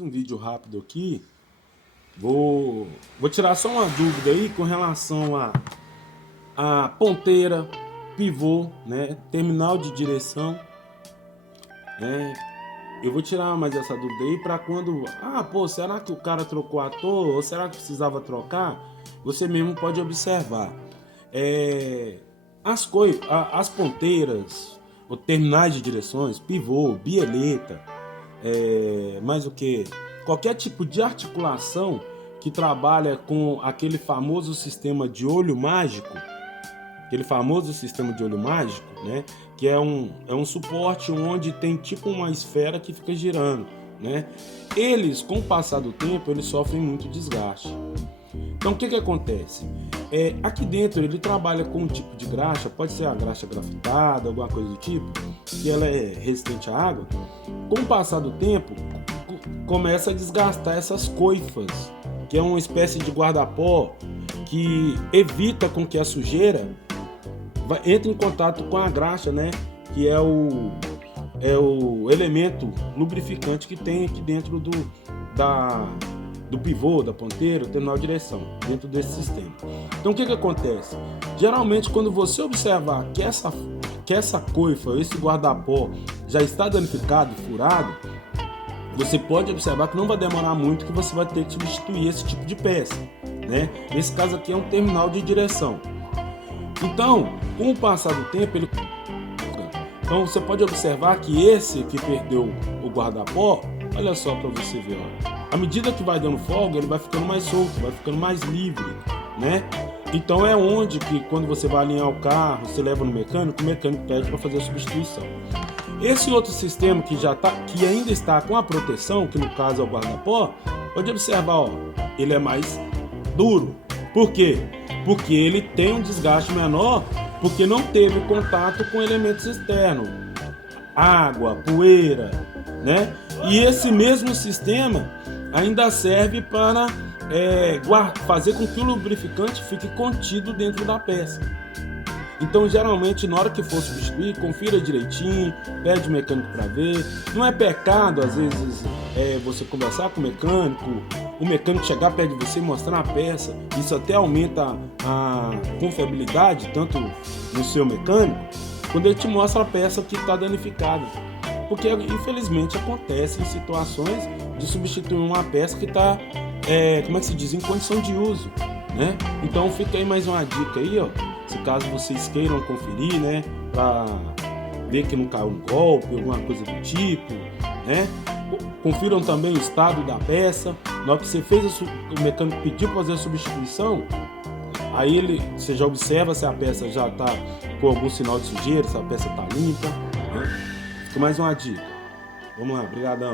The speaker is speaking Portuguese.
Um vídeo rápido aqui. Vou tirar só uma dúvida aí com relação a ponteira, pivô, né? Terminal de direção, né? Eu vou tirar mais essa dúvida aí para quando... pô, será que o cara trocou à toa? Ou será que precisava trocar? Você mesmo pode observar. As ponteiras, ou terminais de direções, pivô, bieleta, mais o que? Qualquer tipo de articulação que trabalha com aquele famoso sistema de olho mágico, né? Que é um suporte onde tem tipo uma esfera que fica girando, né? Eles, com o passar do tempo, eles sofrem muito desgaste. Então o que acontece? Aqui dentro ele trabalha com um tipo de graxa, pode ser a graxa grafitada, alguma coisa do tipo, que ela é resistente à água. Com o passar do tempo, começa a desgastar essas coifas, que é uma espécie de guarda-pó que evita com que a sujeira entre em contato com a graxa, né? Que é o elemento lubrificante que tem aqui dentro do pivô, da ponteira, do terminal de direção, dentro desse sistema. Então o que acontece? Geralmente quando você observar que essa coifa, esse guarda-pó já está danificado, furado, você pode observar que não vai demorar muito que você vai ter que substituir esse tipo de peça, né? Nesse caso aqui é um terminal de direção. Então, com o passar do tempo, então você pode observar que esse que perdeu o guarda-pó, olha só para você ver, ó. À medida que vai dando folga, ele vai ficando mais solto, vai ficando mais livre, né? Então é onde que quando você vai alinhar o carro, você leva no mecânico, o mecânico pede para fazer a substituição. Esse outro sistema que ainda está com a proteção, que no caso é o guarda-pó, pode observar, ó, ele é mais duro. Por quê? Porque ele tem um desgaste menor, porque não teve contato com elementos externos, água, poeira, né? E esse mesmo sistema ainda serve para fazer com que o lubrificante fique contido dentro da peça. Então, geralmente, na hora que for substituir, confira direitinho, pede o mecânico para ver. Não é pecado, às vezes, você conversar com o mecânico chegar perto de você e mostrar a peça. Isso até aumenta a confiabilidade, tanto no seu mecânico, quando ele te mostra a peça que está danificada. Porque, infelizmente, acontece em situações de substituir uma peça que está, em condição de uso, né? Então, fica aí mais uma dica aí, ó. Se caso vocês queiram conferir, né, para ver que não caiu um golpe, alguma coisa do tipo, né? Confiram também o estado da peça. Na hora que você fez o mecânico pediu para fazer a substituição, aí você já observa se a peça já está com algum sinal de sujeira, se a peça está limpa, né? Fica mais uma dica. Vamos lá, brigadão.